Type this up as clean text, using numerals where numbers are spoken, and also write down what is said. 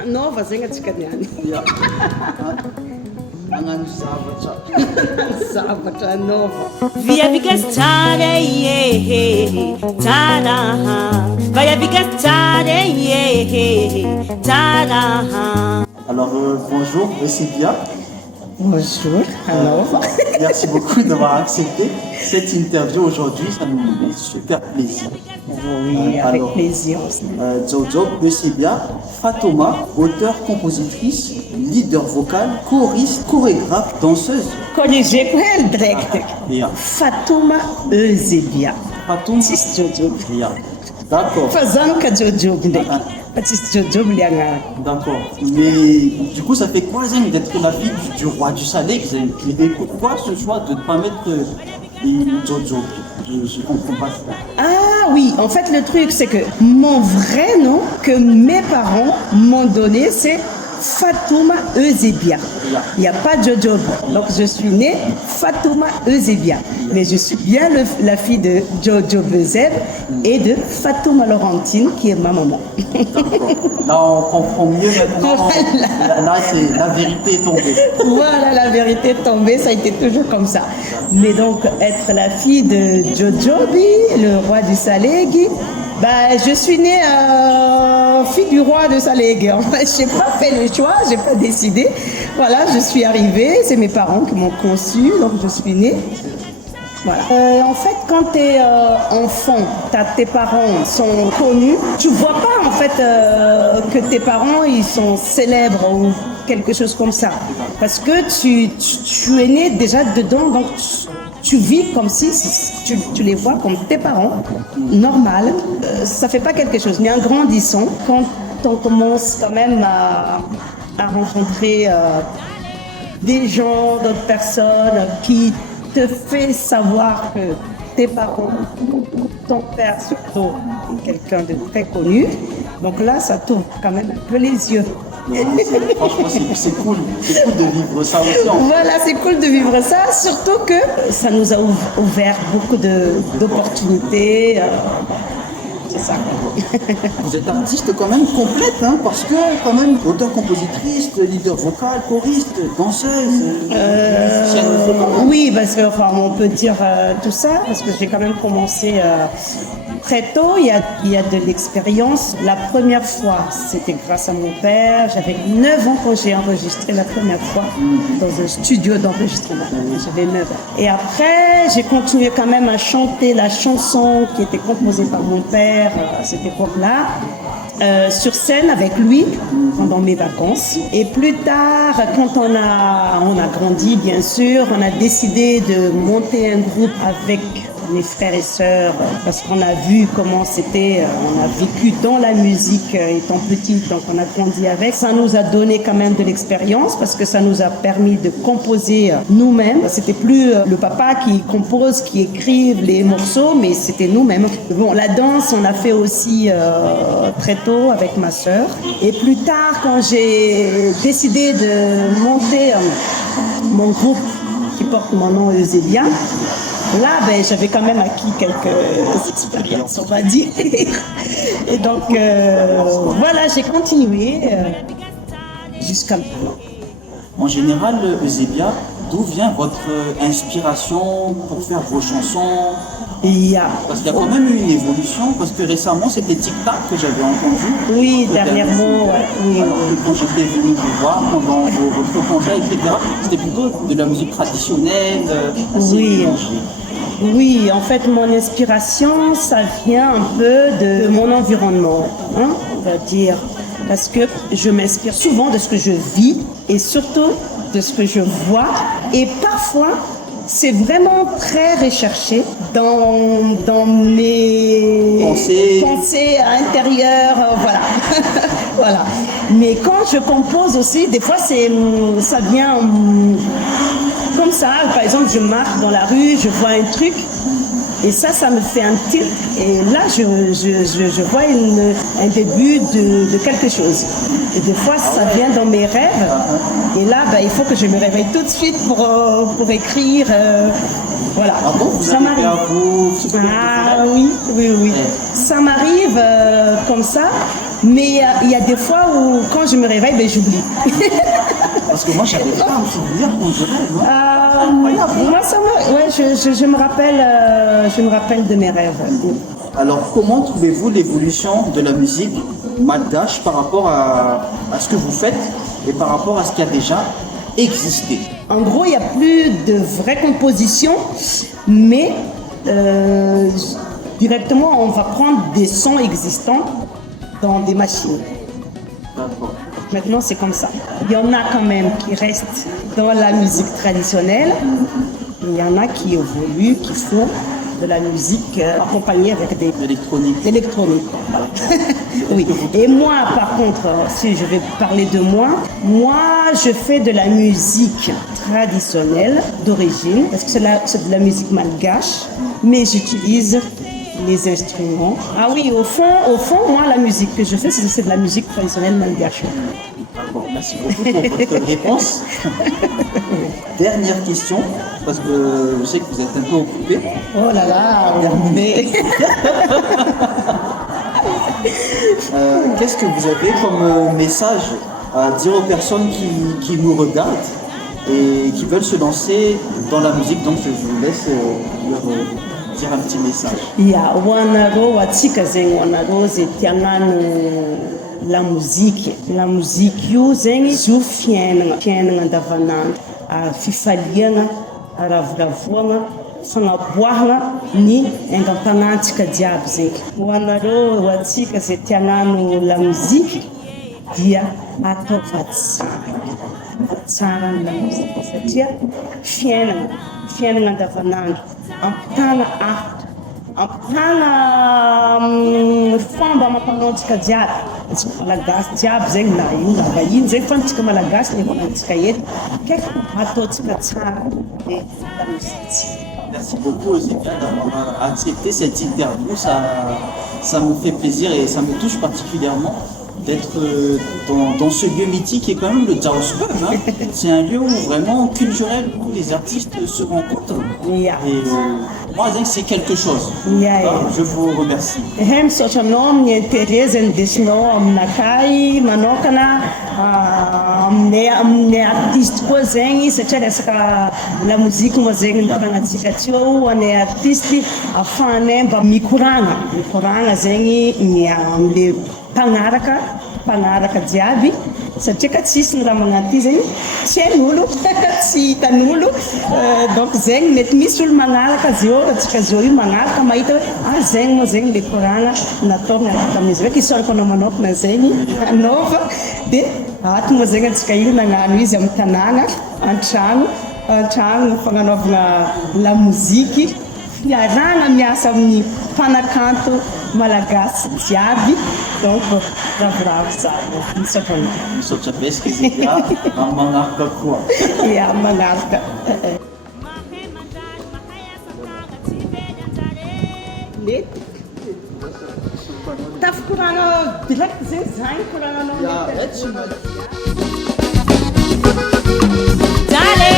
Nova zengatsika niany. Ya. Anano Zavatra nova. Via Vicastare, tada. Via Vicastare, tada. Alors bonjour, c'est bien. Bonjour, alors. Merci beaucoup d'avoir accepté cette interview aujourd'hui, ça nous fait super plaisir. Oui, avec plaisir aussi. Jojo, c'est bien. Fatoma, auteure-compositrice, leader vocal, choriste, chorégraphe, danseuse. Corrigé com ele direct. Yeah. Fatuma Eusebia. Fatoma. Tis Jojo. Yeah. D'accord. Fazano ka Jojo direct. Tis Jojo Blianga. D'accord. Mais du coup, ça fait quoi d'être la fille du roi du Salé? Et pourquoi ce choix de ne pas mettre Jojo? Je comprends pas ça. Ah oui, en fait le truc c'est que mon vrai nom que mes parents m'ont donné c'est Fatuma Eusebia. Il n'y a pas Jojo. Donc je suis née Fatuma Eusebia. Mais je suis bien la fille de Jojo Bezeb et de Fatuma Laurentine qui est ma maman. D'accord. Là on comprend mieux maintenant. Voilà. Là c'est la vérité est tombée. Voilà, la vérité est tombée, ça a été toujours comme ça. Mais donc être la fille de Jojobi, le roi du Salégui, bah, je suis née fille du roi de Salégui. En fait, je n'ai pas fait le choix, je n'ai pas décidé. Voilà, je suis arrivée, c'est mes parents qui m'ont conçue, donc je suis née. Voilà. En fait, quand tu es enfant, tes parents sont connus, tu ne vois pas en fait que tes parents ils sont célèbres ou quelque chose comme ça. Parce que tu es né déjà dedans, donc tu vis comme si tu les vois comme tes parents, normal. Ça fait pas quelque chose, mais en grandissant, quand on commence quand même à rencontrer des gens, d'autres personnes qui te fait savoir que tes parents, ton père surtout, est quelqu'un de très connu. Donc là, ça t'ouvre quand même un peu les yeux. Franchement, c'est cool de vivre ça aussi. Voilà, c'est cool de vivre ça, surtout que ça nous a ouvert beaucoup d'opportunités. C'est ça. Vous êtes artiste quand même complète, hein, parce que quand même auteur-compositrice, leader vocal, choriste, danseuse. Oui, parce que enfin, on peut dire tout ça, parce que j'ai quand même commencé très tôt. Il y a de l'expérience. La première fois, c'était grâce à mon père. J'avais 9 ans quand j'ai enregistré la première fois dans un studio d'enregistrement. J'avais 9 ans. Et après, j'ai continué quand même à chanter la chanson qui était composée par mon père à cette époque-là. Sur scène avec lui pendant mes vacances. Et plus tard, quand on a grandi, bien sûr, on a décidé de monter un groupe avec mes frères et sœurs parce qu'on a vu comment c'était, on a vécu dans la musique étant petite, donc on a grandi avec. Ça nous a donné quand même de l'expérience parce que ça nous a permis de composer nous-mêmes. C'était plus le papa qui compose, qui écrive les morceaux, mais c'était nous-mêmes. Bon, la danse, on a fait aussi très tôt avec ma sœur. Et plus tard, quand j'ai décidé de monter mon groupe qui porte mon nom Eusebia, là, ben, j'avais quand même acquis quelques expériences, on va dire. Et donc, voilà, j'ai continué jusqu'à maintenant. En général, Eusebia, d'où vient votre inspiration pour faire vos chansons? Parce qu'il y a quand même eu une évolution, parce que récemment, c'était Tic Tac que j'avais entendu. Oui, dernièrement, ouais. Oui. Quand j'étais venu vous voir pendant votre congé, etc., c'était plutôt de la musique traditionnelle, assez mélangée. Oui, en fait, mon inspiration, ça vient un peu de mon environnement, hein, on va dire. Parce que je m'inspire souvent de ce que je vis et surtout de ce que je vois. Et parfois, c'est vraiment très recherché dans mes pensées intérieures, voilà. Voilà. Mais quand je compose aussi, des fois, ça vient comme ça. Par exemple, je marche dans la rue, je vois un truc. Et ça me fait un tilt. Et là, je vois un début de quelque chose. Et des fois, ça vient dans mes rêves. Et là, il faut que je me réveille tout de suite pour écrire. Voilà. Ah bon, vous ça avez m'arrive. fait un coup, Ah oui. Ça m'arrive comme ça. Mais il y a des fois où, quand je me réveille, ben, j'oublie. Parce que moi, j'avais pas à me souvenir quand je rêve. Hein. Moi, je me rappelle de mes rêves. Alors, comment trouvez-vous l'évolution de la musique malgache par rapport à ce que vous faites et par rapport à ce qui a déjà existé? En gros, il n'y a plus de vraies compositions, mais directement, on va prendre des sons existants dans des machines. D'accord. Maintenant, c'est comme ça. Il y en a quand même qui restent dans la musique traditionnelle. Il y en a qui évoluent, qui font de la musique accompagnée avec des électroniques. Voilà. Oui. Et moi, par contre, si je vais parler de moi, je fais de la musique traditionnelle d'origine, parce que c'est de la musique malgache, mais j'utilise les instruments. Ah oui, au fond, moi, la musique que je fais, c'est de la musique traditionnelle malgache. D'accord, merci beaucoup pour votre réponse. Dernière question, parce que je sais que vous êtes un peu occupé. Oh là là, mais qu'est-ce que vous avez comme message à dire aux personnes qui nous regardent et qui veulent se lancer dans la musique? Donc je vous laisse leur dire un petit message. Ya wanaro watsika zegny wanaro zay tianano la musique io zegny izy io fiainana andavanandro, fifaliana, ravoravoana, fagnaboahana ny aingam-panahintsika jiaby zegny. Hoanareo atsika zay tianano la musique dia atao tsara ny la musique satria fiainana andavanandro, ampitana art, ampitana fomba amam-panaontsika jiaby. Antsika malagasy jiaby zegny na io na vahiny zegny fa antsika malagasy ny volantsika eto kaiky ataontsika tsara dia la musique. Merci beaucoup Eusebia d'avoir accepté cette interview, ça me fait plaisir et ça me touche particulièrement d'être dans ce lieu mythique qui est quand même le Jaws Pub. Hein. C'est un lieu où vraiment culturel où les artistes se rencontrent. Yeah. Et moi, je dis que c'est quelque chose. Je vous remercie. Misaotranao amin'ny intérêt indesinao aminakay manokana amin'ny artiste koa zegny satria resaka la musique moa zegny nitanantsika teo anay artiste ahafahanay mba mikoragna zegny am'le mpanaraka jiaby satria ka tsisy ny raha magnaty zegny tsy hain'olo tsy hitan'olo donc zegny mety misy olo magnaraka zio atsika zio io magnaraka mahita hoe zegny moa zegny le koragna natao miaraka amin'izy hoe kisorako anao manokana zegny anaova dia ato moa zegny atsika io nagnano izy amin'ny tanàgna an-tragno fagnanaovana la musique fiarahana miasa amin'ny mpanakanto malagasy jiaby donc ravoravo tsara Misaotra betsaka Eusebia magnaraka koa. Ia magnaraka. Mety tafikorana direct zegny zany korananao Dale,